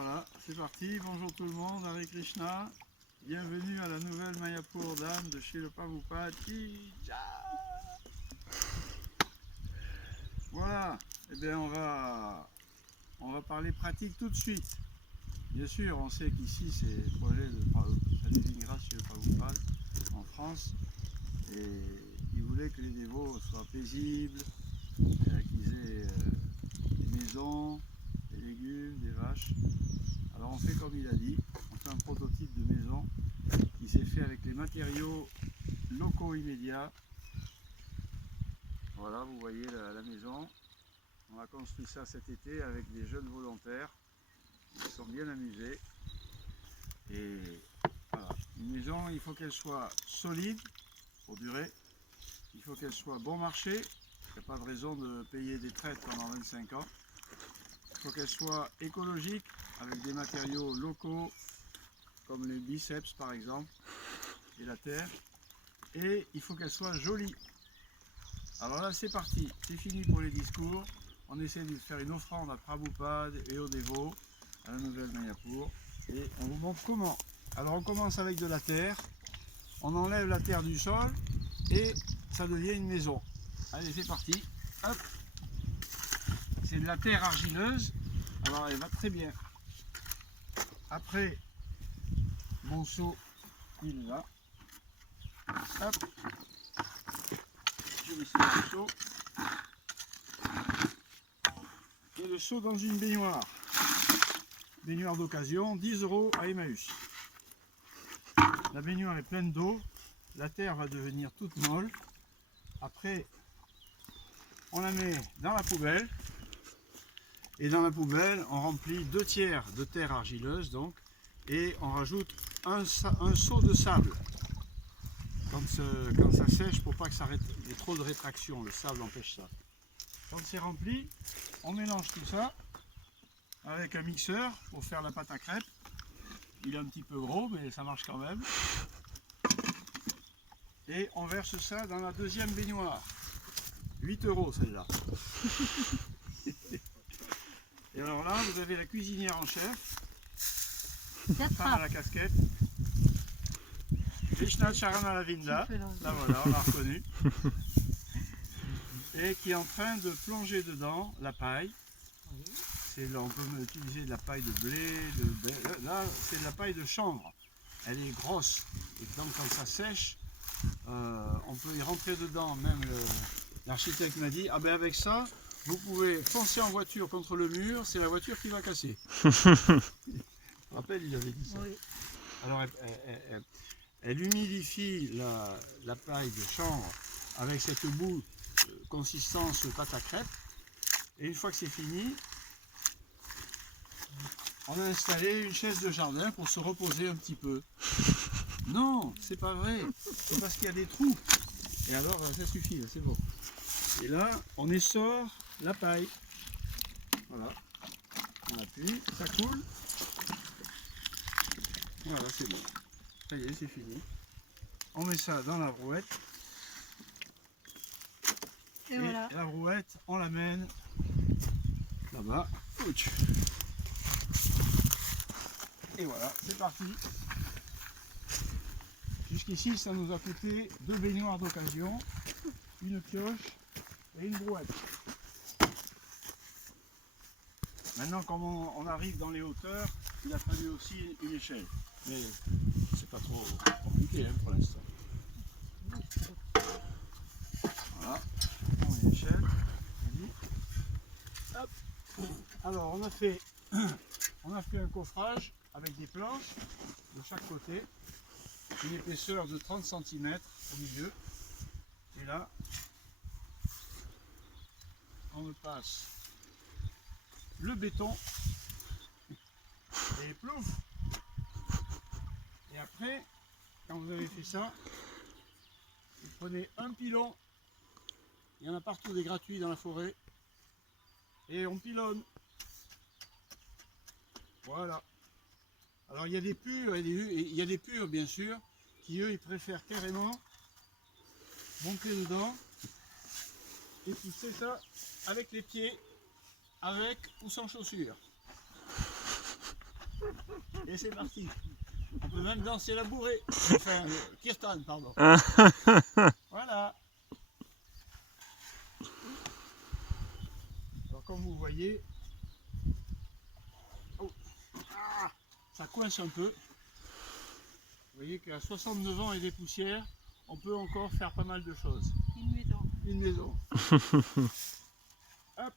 Voilà, c'est parti. Bonjour tout le monde, Hare Krishna. Bienvenue à la nouvelle Mayapur d'âme de chez le Prabhupada Ki Jai. Voilà, eh bien on va parler pratique tout de suite. Bien sûr, on sait qu'ici c'est le projet de la Divine Grâce chez le Prabhupada en France. Et il voulait que les dévots soient paisibles, qu'ils aient des maisons, des légumes, des vaches. Alors on fait comme il a dit, on fait un prototype de maison qui s'est fait avec les matériaux locaux immédiats. Voilà, vous voyez la maison. On a construit ça cet été avec des jeunes volontaires. Ils se sont bien amusés. Et voilà, une maison, il faut qu'elle soit solide pour durer. Il faut qu'elle soit bon marché. Il n'y a pas de raison de payer des traites pendant 25 ans. Il faut qu'elle soit écologique avec des matériaux locaux comme les biceps par exemple et la terre. Et il faut qu'elle soit jolie. Alors là c'est parti, c'est fini pour les discours. On essaie de faire une offrande à Prabhupada et aux dévots à la nouvelle Mayapur. Et on vous montre comment. Alors on commence avec de la terre. On enlève la terre du sol et ça devient une maison. Allez, c'est parti. Hop. C'est de la terre argileuse. Alors elle va très bien. Après, mon seau, il est là. Hop. Je mets ça dans le seau. Et le seau dans une baignoire. Baignoire d'occasion, 10 € à Emmaüs. La baignoire est pleine d'eau. La terre va devenir toute molle. Après, on la met dans la poubelle. Et dans la poubelle, on remplit 2 tiers de terre argileuse, donc, et on rajoute un seau de sable. Quand ça sèche, pour pas que ça ait trop de rétraction, le sable empêche ça. Quand c'est rempli, on mélange tout ça avec un mixeur pour faire la pâte à crêpes. Il est un petit peu gros, mais ça marche quand même. Et on verse ça dans la deuxième baignoire. 8 € celle-là. Et alors là, vous avez la cuisinière en chef, la femme à la casquette, Vishna Charana Lavinda, là voilà, on l'a reconnu, et qui est en train de plonger dedans la paille. On peut utiliser de la paille de blé, là c'est de la paille de chanvre, elle est grosse, et donc quand ça sèche, on peut y rentrer dedans, même l'architecte m'a dit, ah ben avec ça, vous pouvez foncer en voiture contre le mur, c'est la voiture qui va casser. Je me rappelle, il avait dit ça. Oui. Alors, elle humidifie la paille de chanvre avec cette boue consistance pâte à crêpes. Et une fois que c'est fini, on a installé une chaise de jardin pour se reposer un petit peu. Non, c'est pas vrai. C'est parce qu'il y a des trous. Et alors, ça suffit, c'est bon. Et là, on essore la paille. Voilà. On appuie, ça coule. Voilà, c'est bon. Ça y est, c'est fini. On met ça dans la brouette. Et voilà. La brouette, on l'amène là-bas. Et voilà, c'est parti. Jusqu'ici, ça nous a coûté 2 baignoires d'occasion, une pioche et une brouette. Maintenant, comme on arrive dans les hauteurs, il a fallu aussi une échelle. Mais c'est pas trop compliqué hein, pour l'instant. Voilà, on met l'échelle. Hop. Alors, on a fait un coffrage avec des planches de chaque côté, une épaisseur de 30 cm au milieu. Et là, on me passe le béton et plouf. Et après, quand vous avez fait ça, vous prenez un pilon, il y en a partout des gratuits dans la forêt, et on pilonne. Voilà. Alors il y a des purs, il y a des purs bien sûr, qui eux ils préfèrent carrément monter dedans et pousser ça avec les pieds, avec ou sans chaussures. Et c'est parti. On peut même danser la bourrée. Enfin, kirtan, pardon. Voilà. Alors comme vous voyez, oh, ça coince un peu. Vous voyez qu'à 69 ans et des poussières, on peut encore faire pas mal de choses. Une maison. Une maison. Hop.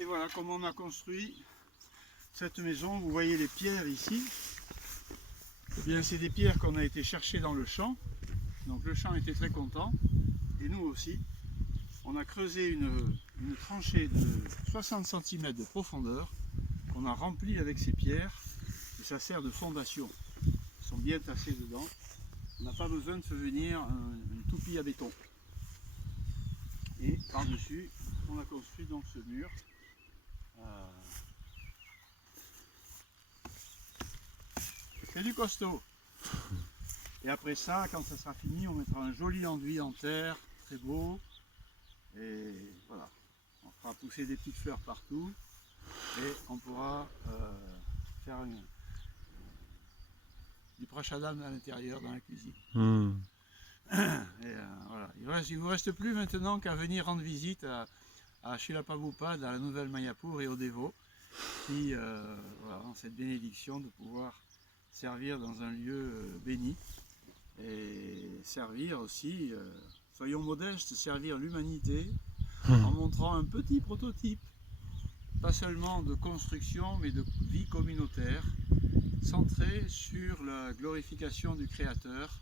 Et voilà comment on a construit cette maison. Vous voyez les pierres ici. Eh bien, c'est des pierres qu'on a été chercher dans le champ. Donc le champ était très content. Et nous aussi. On a creusé une tranchée de 60 cm de profondeur qu'on a remplie avec ces pierres. Et ça sert de fondation. Ils sont bien tassés dedans. On n'a pas besoin de faire venir une toupie à béton. Et par-dessus, on a construit donc ce mur. C'est du costaud. Et après ça, quand ça sera fini, on mettra un joli enduit en terre, très beau. Et voilà, on fera pousser des petites fleurs partout. Et on pourra faire du prachadam à l'intérieur, dans la cuisine. Et voilà. Il ne vous reste plus maintenant qu'à venir rendre visite à Srila Prabhupada, à la Nouvelle Mayapur et au Dévot, qui voilà, ont cette bénédiction de pouvoir servir dans un lieu béni et servir aussi, soyons modestes, servir l'humanité en montrant un petit prototype, pas seulement de construction mais de vie communautaire, centré sur la glorification du Créateur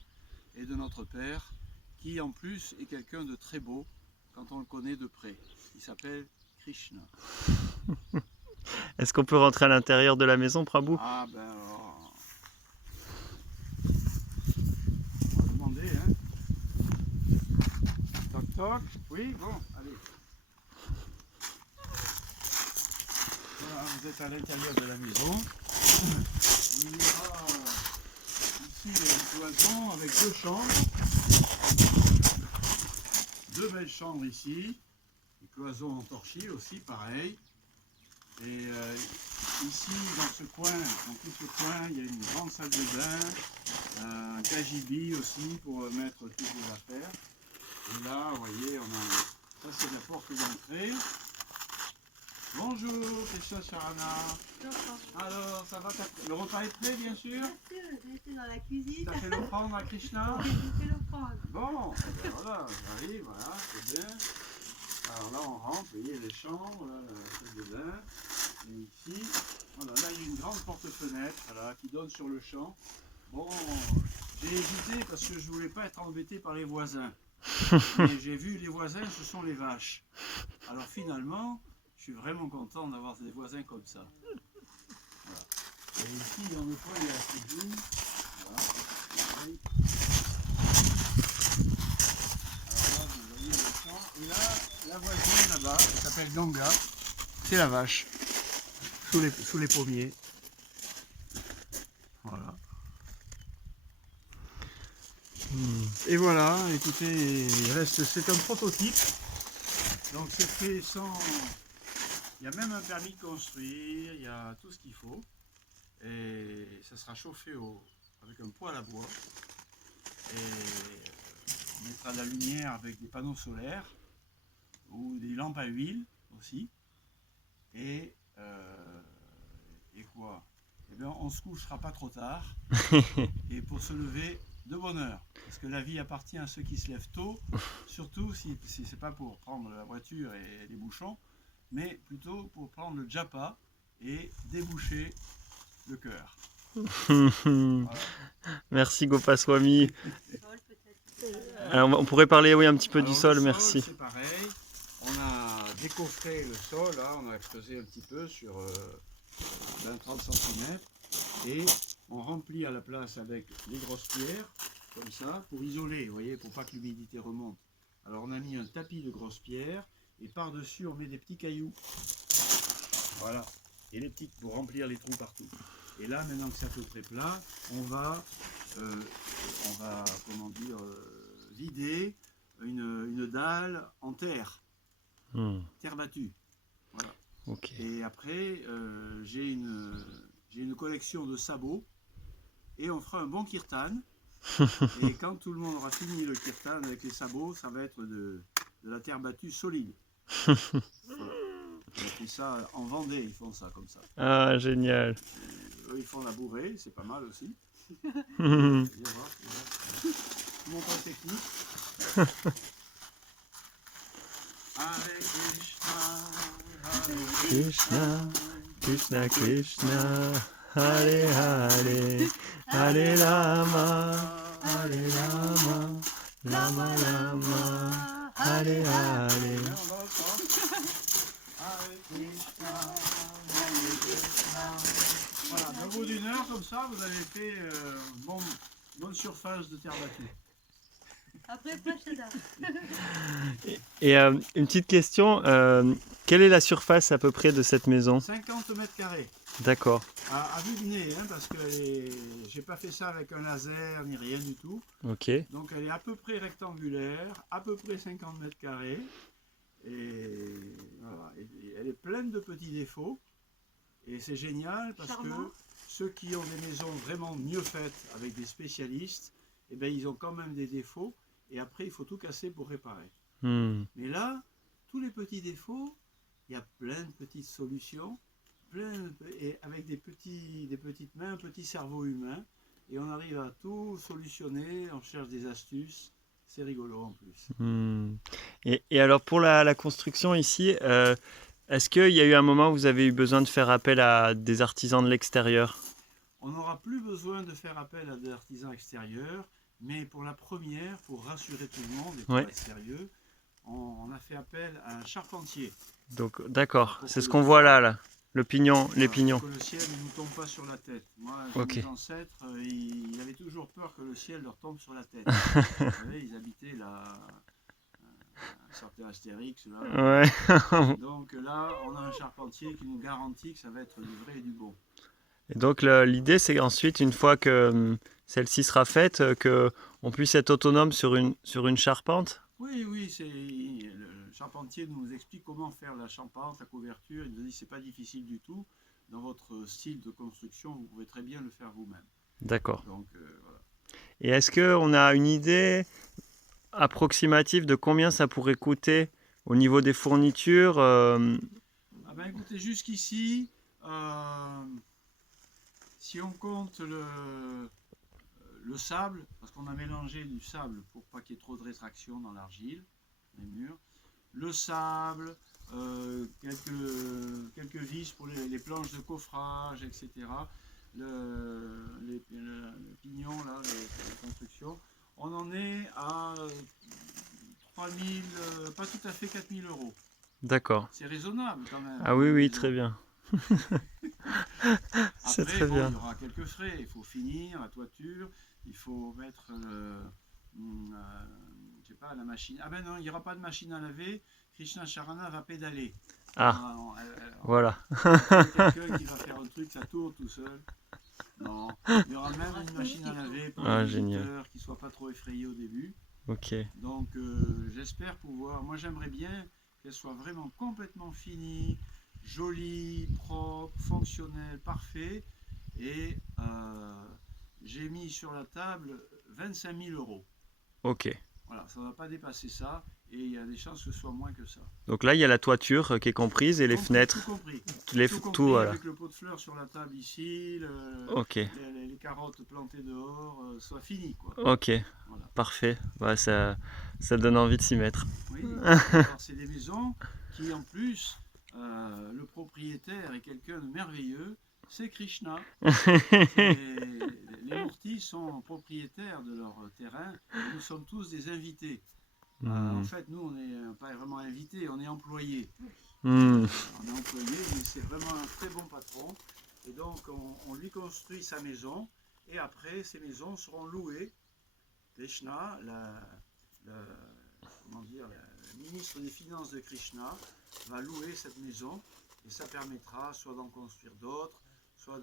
et de notre Père, qui en plus est quelqu'un de très beau quand on le connaît de près. Il s'appelle Krishna. Est-ce qu'on peut rentrer à l'intérieur de la maison, Prabhu? Ah ben alors, on va demander, hein. Toc toc, oui, bon, allez. Voilà, vous êtes à l'intérieur de la maison. Il y aura ici une cloison avec deux chambres. Deux belles chambres ici. Une cloison en torchis aussi, pareil. Et ici, dans ce coin, dans tout ce coin, il y a une grande salle de bain, un cagibi aussi pour mettre toutes les affaires. Et là, vous voyez, on a, ça c'est la porte d'entrée. Bonjour, Krishna Charana. Alors, ça va, le repas est prêt, bien sûr? Bien sûr, j'ai été dans la cuisine. T'as fait l'offrande à Krishna? J'ai fait l'offrande. Bon, ben voilà, j'arrive, voilà, c'est bien. Alors là, on rentre, vous voyez les chambres, là, la salle de bain. Et ici, voilà, là, il y a une grande porte-fenêtre voilà, qui donne sur le champ. Bon, j'ai hésité parce que je ne voulais pas être embêté par les voisins. Mais j'ai vu les voisins, ce sont les vaches. Alors finalement, je suis vraiment content d'avoir des voisins comme ça. Voilà. Et ici, dans le coin, il y a la cuisine. Voilà. Alors là, vous voyez le champ. Et là, la voisine là-bas, elle s'appelle Ganga. C'est la vache. Sous les pommiers. Voilà. Et voilà, écoutez, c'est un prototype. Donc c'est fait sans... Il y a même un permis de construire, il y a tout ce qu'il faut. Et ça sera chauffé avec un poêle à bois. Et on mettra de la lumière avec des panneaux solaires ou des lampes à huile aussi. Et quoi? Eh bien, on se couchera pas trop tard. Et pour se lever de bonne heure. Parce que la vie appartient à ceux qui se lèvent tôt, surtout si c'est pas pour prendre la voiture et les bouchons, mais plutôt pour prendre le japa et déboucher le cœur. Voilà. Merci Gopaswami. Alors, on pourrait parler oui, un petit peu du sol, merci. C'est pareil, on a décoffré le sol, là, on a creusé un petit peu sur 20-30 cm et on remplit à la place avec les grosses pierres, comme ça, pour isoler, vous voyez, pour pas que l'humidité remonte. Alors on a mis un tapis de grosses pierres et par-dessus on met des petits cailloux. Voilà, et les petites pour remplir les trous partout. Et là, maintenant que c'est à peu près plat, on va comment dire, vider une dalle en terre, terre battue. Voilà. Ok. Et après, j'ai une collection de sabots et on fera un bon kirtan. Et quand tout le monde aura fini le kirtan avec les sabots, ça va être de la terre battue solide. Voilà. On a fait ça en Vendée, ils font ça comme ça. Ah, génial. Eux, ils font la bourrée, c'est pas mal aussi. Viens voir. Mon point technique. Hare Krishna, Krishna, Krishna, Krishna, Hare Hare, Hare Rama, Hare Rama, Rama Rama, Hare Hare. Voilà, au bout d'une heure comme ça, vous avez fait bonne surface de terre battue. Après, Pachada. Et une petite question, quelle est la surface à peu près de cette maison? 50 mètres carrés. D'accord, À vue de nez, hein, parce que j'ai pas fait ça avec un laser ni rien du tout. ok. Donc elle est à peu près rectangulaire, à peu près 50 mètres carrés. Et voilà, et elle est pleine de petits défauts. Et c'est génial parce Charmant. que ceux qui ont des maisons vraiment mieux faites avec des spécialistes, eh ben, ils ont quand même des défauts. Et après, il faut tout casser pour réparer. Hmm. Mais là, tous les petits défauts, il y a plein de petites solutions, et avec des petites mains, un petit cerveau humain, et on arrive à tout solutionner, on cherche des astuces, c'est rigolo en plus. Hmm. Et alors pour la construction ici, est-ce qu'il y a eu un moment où vous avez eu besoin de faire appel à des artisans de l'extérieur? On n'aura plus besoin de faire appel à des artisans extérieurs, mais pour la première, pour rassurer tout le monde et pour Ouais. être sérieux, on a fait appel à un charpentier. Donc d'accord, Pour c'est que ce le qu'on voit toit- là, le pignon, les Voilà, pignons. pour que le ciel ne nous tombe pas sur la tête. Moi, Ok. mes ancêtres, ils avaient toujours peur que le ciel leur tombe sur la tête. Vous savez, ils habitaient là, un certain Astérix, là. Ouais. Donc là, on a un charpentier qui nous garantit que ça va être du vrai et du bon. Et donc l'idée c'est ensuite, une fois que celle-ci sera faite, que on puisse être autonome sur une charpente. Oui, oui, le charpentier nous explique comment faire la charpente, la couverture. Il nous dit c'est pas difficile du tout. Dans votre style de construction, vous pouvez très bien le faire vous-même. D'accord. Donc voilà. Et est-ce qu'on a une idée approximative de combien ça pourrait coûter au niveau des fournitures? Ah ben écoutez, jusqu'ici, si on compte le sable, parce qu'on a mélangé du sable pour pas qu'il y ait trop de rétraction dans l'argile, les murs, le sable, quelques vis pour les planches de coffrage, etc. Le pignon, là, les constructions, on en est à 3000, pas tout à fait 4000 euros. D'accord. C'est raisonnable quand même. Ah oui, oui, très bien. C'est Après, très bon, bien. il y aura quelques frais. Il faut finir la toiture, il faut mettre je sais pas, la machine. Ah ben non, il n'y aura pas de machine à laver. Krishna Charana va pédaler. Ah, On voilà. va trouver quelqu'un qui va faire un truc, ça tourne tout seul. Non, il y aura même une machine à laver pour Ah, les génial. visiteurs qui ne soient pas trop effrayés au début. Ok. Donc j'espère pouvoir. Moi j'aimerais bien qu'elle soit vraiment complètement finie, jolie, propre, fonctionnelle, parfait. Et j'ai mis sur la table 25 000 euros. Ok. Voilà, ça ne va pas dépasser ça. Et il y a des chances que ce soit moins que ça. Donc là, il y a la toiture qui est comprise et les Compris, fenêtres. Tout compris. Tout Tout voilà. avec le pot de fleurs sur la table ici, Ok. les carottes plantées dehors, soit fini quoi. Ok. Voilà. Parfait. Bah, ça donne envie de s'y mettre. Oui, alors c'est des maisons qui en plus, le propriétaire est quelqu'un de merveilleux, c'est Krishna. Les Murtis sont propriétaires de leur terrain, et nous sommes tous des invités. En fait, nous, on n'est pas vraiment invités, on est employés. Hmm. On est employés, mais c'est vraiment un très bon patron. Et donc, on lui construit sa maison, et après, ces maisons seront louées. Krishna, comment dire, le ministre des Finances de Krishna va louer cette maison, et ça permettra soit d'en construire d'autres, soit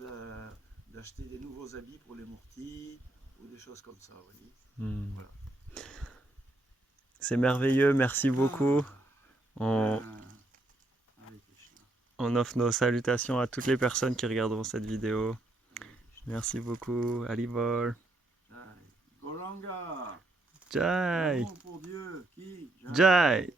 d'acheter des nouveaux habits pour les Murtis, ou des choses comme ça, vous voyez. Hmm. Voilà. C'est merveilleux, merci beaucoup. Hare Krishna. On offre nos salutations à toutes les personnes qui regarderont cette vidéo. Merci beaucoup. Alivol. Golanga. Jai. L'amour pour Dieu. Qui? Jai.